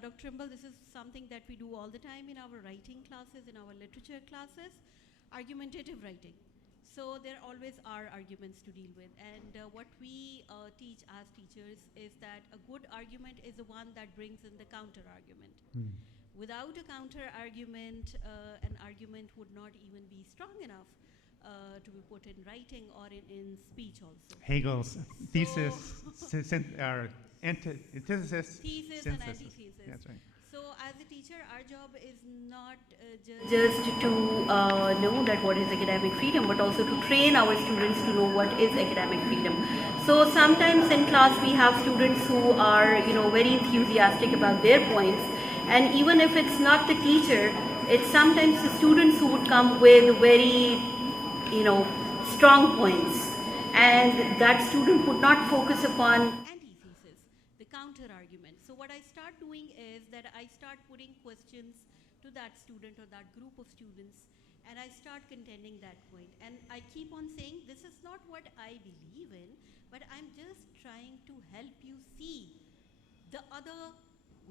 Dr. Trimble, this is something that we do all the time in our writing classes, in our literature classes, argumentative writing. So there always are arguments to deal with. And what we teach as teachers is that a good argument is the one that brings in the counter argument. Without a counter argument, an argument would not even be strong enough to be put in writing or in speech also. Hegel's thesis, antithesis, thesis synthesis. And antithesis. That's right. So as a teacher, our job is not just to know that what is academic freedom, but also to train our students to know what is academic freedom. So sometimes in class we have students who are, very enthusiastic about their points, and even if it's not the teacher, it's sometimes the students who would come with very, strong points, and that student would not focus upon antithesis, the counter argument. So what I start doing is that I start putting questions to that student or that group of students, and I start contending that point. And I keep on saying, this is not what I believe in, but I'm just trying to help you see the other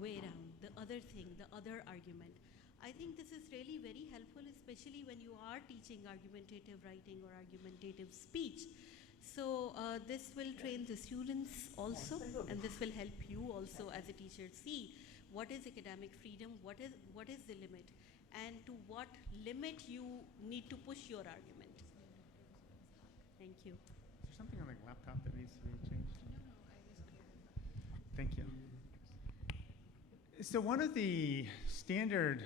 way around, the other thing, the other argument. I think this is really very helpful, especially when you are teaching argumentative writing or argumentative speech. So this will train the students also, and this will help you also as a teacher see what is academic freedom, what is the limit, and to what limit you need to push your argument. Thank you. Is there something on the laptop that needs to be changed? No, I was clear. Thank you. So one of the standard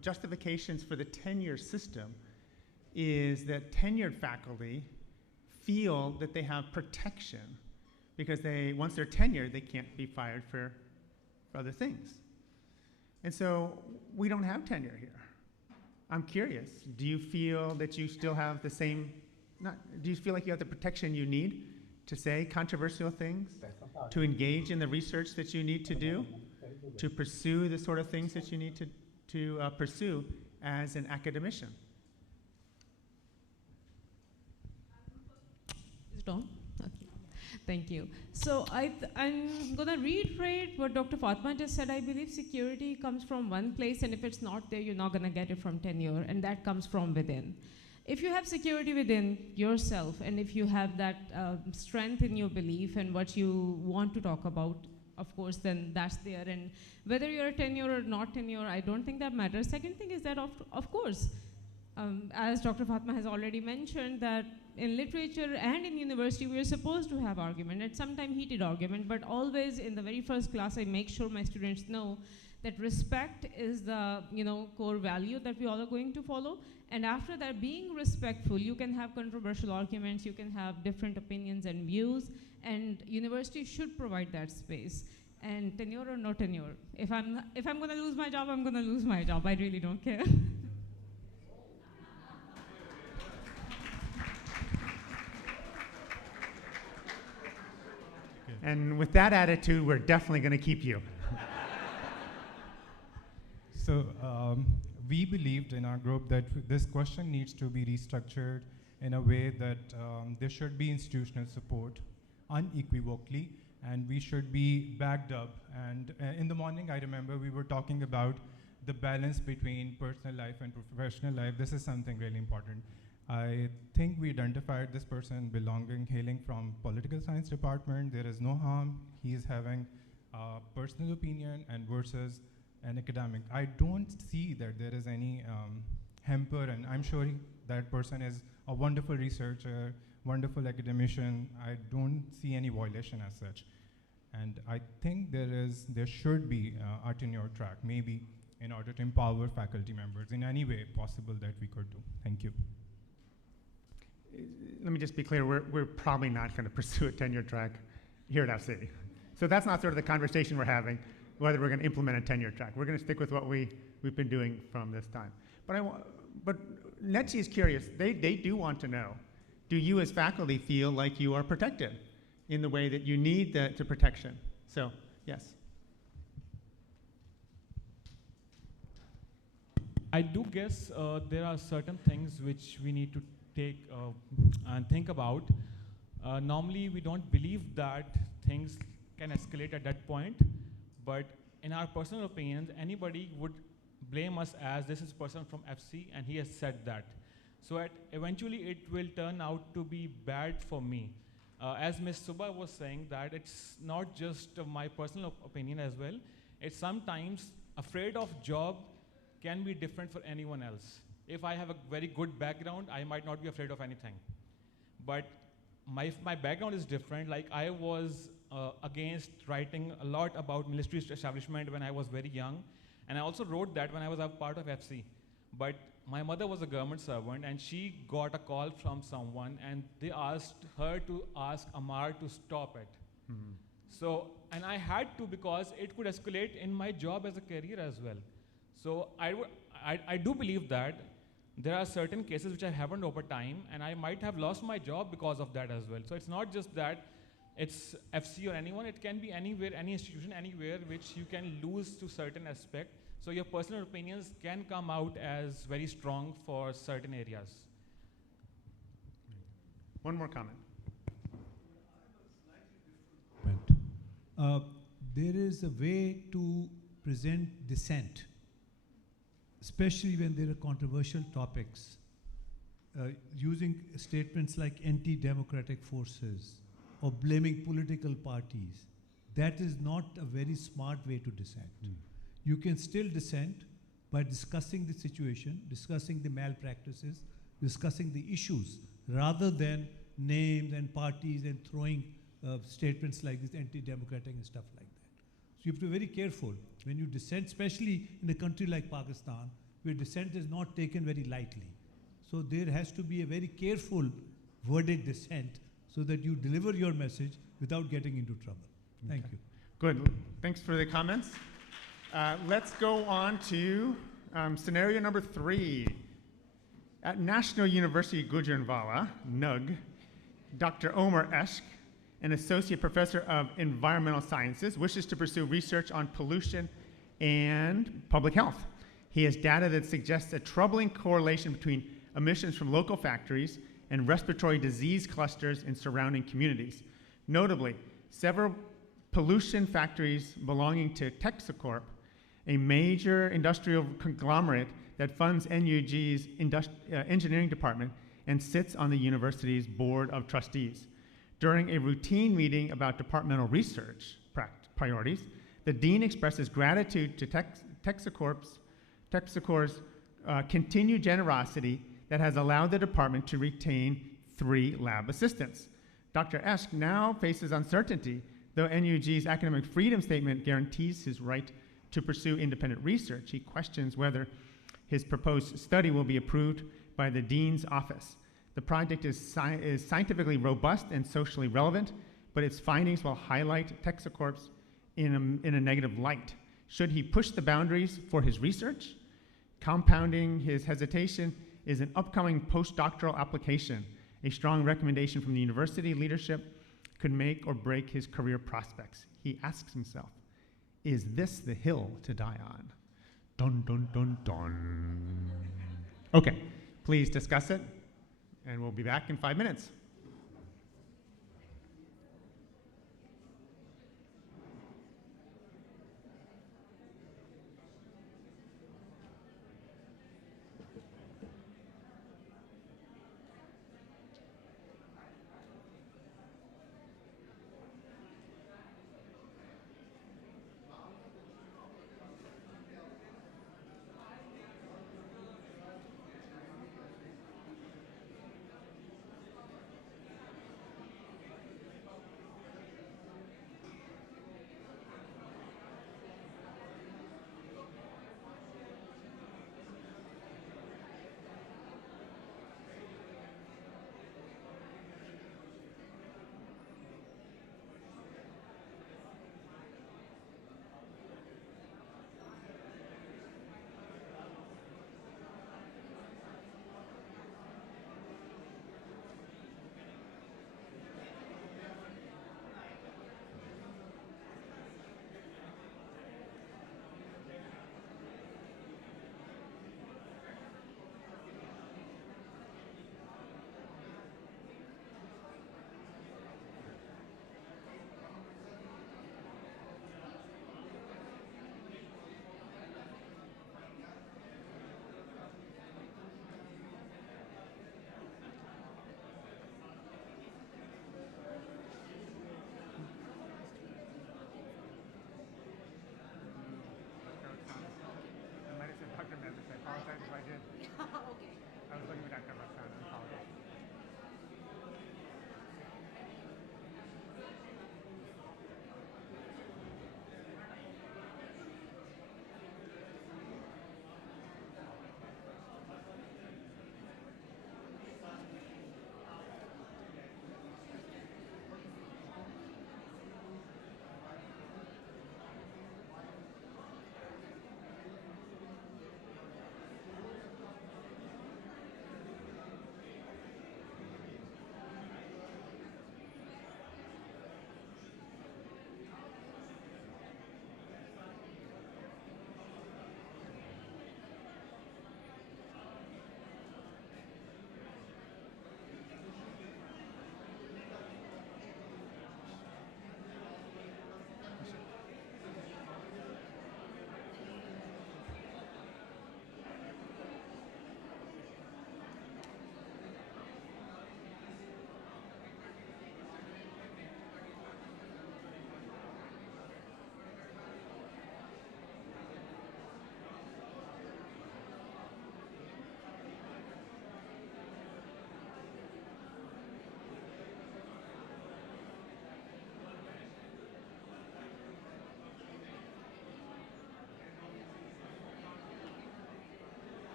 justifications for the tenure system is that tenured faculty feel that they have protection because once they're tenured, they can't be fired for other things. And so we don't have tenure here. I'm curious, do you feel that you still have the same, do you feel like you have the protection you need to say controversial things, to engage in the research that you need to do, to pursue the sort of things that you need to pursue as an academician? Is it on? Okay. Thank you. So I'm going to reiterate what Dr. Fatma just said. I believe security comes from one place, and if it's not there, you're not going to get it from tenure, and that comes from within. If you have security within yourself, and if you have that strength in your belief and what you want to talk about, of course, then that's there. And whether you're a tenure or not tenure, I don't think that matters. Second thing is that, of course, as Dr. Fatma has already mentioned, that in literature and in university, we're supposed to have argument, and sometimes heated argument, but always in the very first class, I make sure my students know that respect is the core value that we all are going to follow. And after that, being respectful, you can have controversial arguments, you can have different opinions and views, and university should provide that space. And tenure or no tenure, if I'm going to lose my job, I'm going to lose my job. I really don't care. And with that attitude, we're definitely going to keep you. So we believed in our group that this question needs to be restructured in a way that there should be institutional support unequivocally, and we should be backed up. And in the morning, I remember we were talking about the balance between personal life and professional life. This is something really important. I think we identified this person hailing from political science department. There is no harm. He is having a personal opinion and versus an academic. I don't see that there is any hamper, and I'm sure that person is a wonderful researcher, wonderful academician. I don't see any violation as such. And I think there should be a tenure track, maybe in order to empower faculty members in any way possible that we could do. Thank you. Let me just be clear, we're probably not going to pursue a tenure track here at FC. So that's not sort of the conversation we're having, whether we're going to implement a tenure track. We're going to stick with what we've been doing from this time. But NETSI is curious. They do want to know, do you as faculty feel like you are protected in the way that you need the protection? So, yes. I do guess there are certain things which we need to take and think about. Normally, we don't believe that things can escalate at that point. But in our personal opinions, anybody would blame us as this is person from FC and he has said that. So eventually it will turn out to be bad for me. As Ms. Subha was saying, that it's not just my personal opinion as well. It's sometimes afraid of job can be different for anyone else. If I have a very good background, I might not be afraid of anything. But my background is different. Like I was against writing a lot about military establishment when I was very young. And I also wrote that when I was a part of FC. But my mother was a government servant and she got a call from someone and they asked her to ask Amar to stop it. Mm-hmm. So, and I had to because it could escalate in my job as a career as well. So I do believe that there are certain cases which have happened over time and I might have lost my job because of that as well. So it's not just that it's FC or anyone, it can be anywhere, any institution, anywhere which you can lose to certain aspect. So your personal opinions can come out as very strong for certain areas. One more comment. There is a way to present dissent, especially when there are controversial topics, using statements like anti-democratic forces or blaming political parties. That is not a very smart way to dissent. You can still dissent by discussing the situation, discussing the malpractices, discussing the issues, rather than names and parties and throwing statements like this, anti-democratic and stuff like that. So you have to be very careful when you dissent, especially in a country like Pakistan, where dissent is not taken very lightly. So there has to be a very careful worded dissent so that you deliver your message without getting into trouble. Thank you. Good. Thanks for the comments. Let's go on to scenario number 3. At National University Gujranwala, NUG, Dr. Omar Eshk, an associate professor of environmental sciences, wishes to pursue research on pollution and public health. He has data that suggests a troubling correlation between emissions from local factories and respiratory disease clusters in surrounding communities. Notably, several pollution factories belonging to Texacorp, a major industrial conglomerate that funds NUG's engineering department and sits on the university's board of trustees. During a routine meeting about departmental research priorities, the dean expresses gratitude to Texacorp's continued generosity that has allowed the department to retain 3 lab assistants. Dr. Eshk now faces uncertainty, though NUG's academic freedom statement guarantees his right to pursue independent research. He questions whether his proposed study will be approved by the dean's office. The project is scientifically robust and socially relevant, but its findings will highlight Texacorp's in a negative light. Should he push the boundaries for his research? Compounding his hesitation is an upcoming postdoctoral application. A strong recommendation from the university leadership could make or break his career prospects. He asks himself, is this the hill to die on? Dun, dun, dun, dun. Okay, please discuss it, and we'll be back in 5 minutes.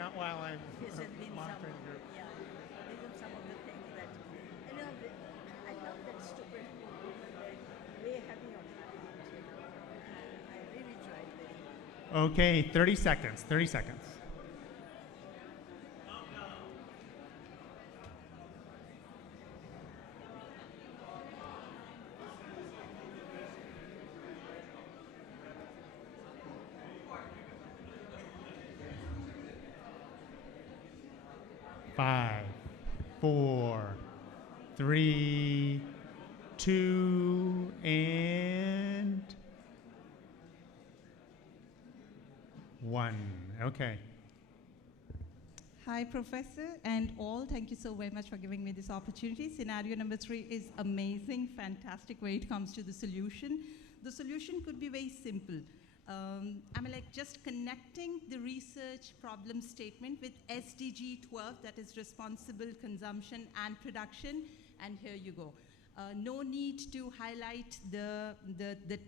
not while I'm These have been monitoring the group. yeah, these are some of the things that, you know, I love that stupid woman that way heavy on my heart, you know. I really tried very hard. Okay, 30 seconds, 30 seconds. Five, four, three, two, and one. Okay. Hi, Professor, and all. Thank you so very much for giving me this opportunity. Scenario number 3 is amazing, fantastic where it comes to the solution. The solution could be very simple. I mean, like just connecting the research problem statement with SDG 12, that is responsible consumption and production, and here you go. No need to highlight the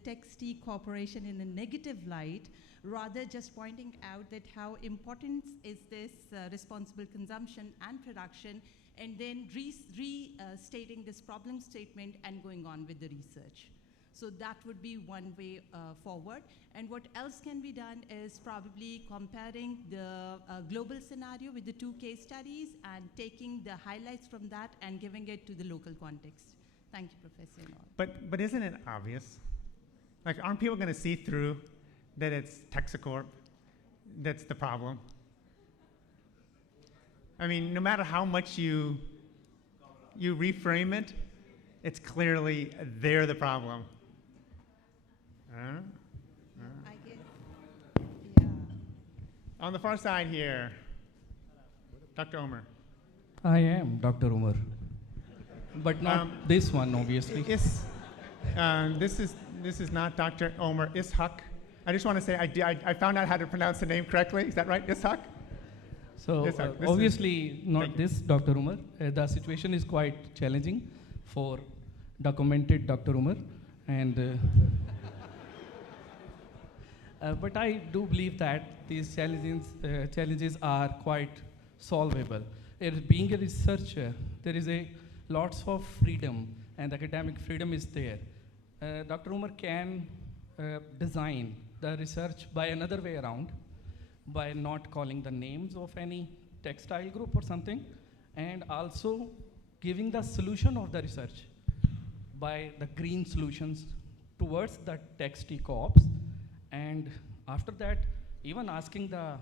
Texty Corporation in a negative light, rather just pointing out that how important is this responsible consumption and production, and then restating this problem statement and going on with the research. So that would be one way forward. And what else can be done is probably comparing the global scenario with the 2 case studies and taking the highlights from that and giving it to the local context. Thank you, Professor. But isn't it obvious? Like, aren't people going to see through that it's Texacorp that's the problem? I mean, no matter how much you reframe it, it's clearly they're the problem. I guess, yeah. On the far side here, Dr. Omer. I am Dr. Umar, but not this one, obviously. This is not Dr. Omer Ishaq. I just want to say I found out how to pronounce the name correctly. Is that right, Ishaq? So Ishaq, obviously not this Dr. Umar. The situation is quite challenging for documented Dr. Umar, and but I do believe that these challenges are quite solvable. Being a researcher, there is lots of freedom, and academic freedom is there. Dr. Umar can design the research by another way around, by not calling the names of any textile group or something, and also giving the solution of the research by the green solutions towards the textile corps, and after that, even asking the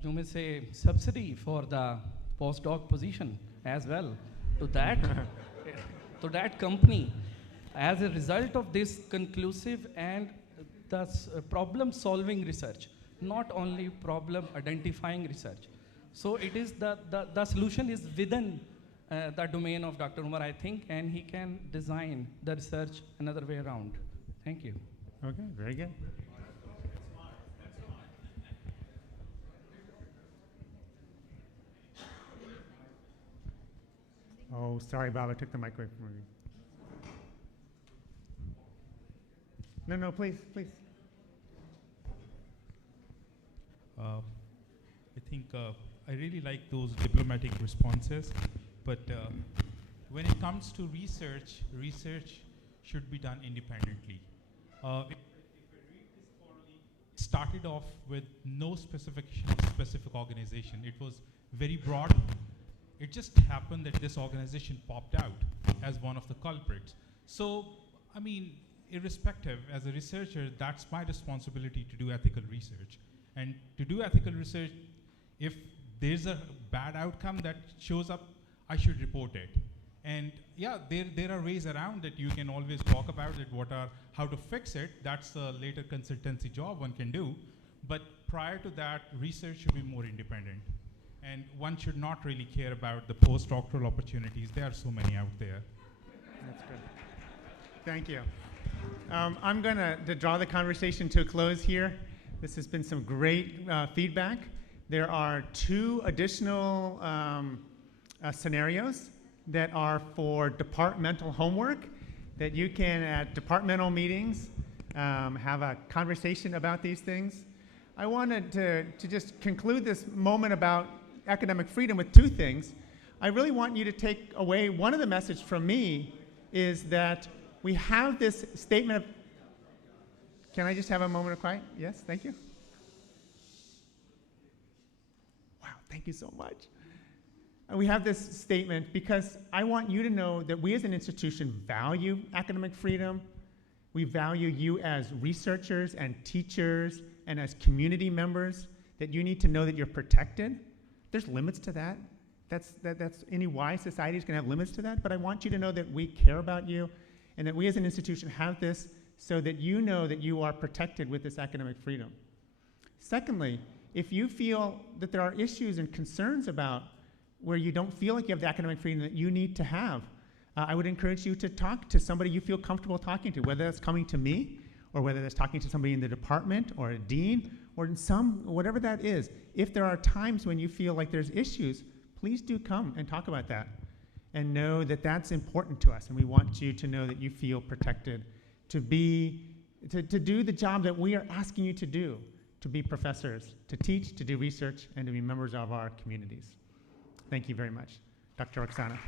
you may say subsidy for the postdoc position as well to that to that company as a result of this conclusive and thus problem solving research, not only problem identifying research. So it is the solution is within the domain of Dr. Umar, I think, and he can design the research another way around. Thank you. Okay, very good. Oh, sorry, Bob, I took the mic away from you. No, please. I think I really like those diplomatic responses, but when it comes to research should be done independently. If I read this quarterly, it started off with no specification of specific organization. It was very broad. It just happened that this organization popped out as one of the culprits. So, I mean, irrespective, as a researcher, that's my responsibility to do ethical research. And to do ethical research, if there's a bad outcome that shows up, I should report it. And yeah, there are ways around it. You can always talk about it, how to fix it. That's a later consultancy job one can do. But prior to that, research should be more independent. And one should not really care about the postdoctoral opportunities. There are so many out there. That's good. Thank you. I'm going to draw the conversation to a close here. This has been some great feedback. There are 2 additional scenarios that are for departmental homework that you can, at departmental meetings, have a conversation about these things. I wanted to just conclude this moment about academic freedom with two things. I really want you to take away, one of the messages from me is that we have this statement of, can I just have a moment of quiet? Yes, thank you. Wow, thank you so much. And we have this statement because I want you to know that we as an institution value academic freedom. We value you as researchers and teachers and as community members, that you need to know that you're protected. There's limits to that. That's any wise society is going to have limits to that, but I want you to know that we care about you and that we as an institution have this so that you know that you are protected with this academic freedom. Secondly, if you feel that there are issues and concerns about where you don't feel like you have the academic freedom that you need to have, I would encourage you to talk to somebody you feel comfortable talking to, whether that's coming to me or whether that's talking to somebody in the department or a dean or in whatever that is. If there are times when you feel like there's issues, please do come and talk about that and know that that's important to us, and we want you to know that you feel protected to do the job that we are asking you to do, to be professors, to teach, to do research, and to be members of our communities. Thank you very much. Dr. Roxana.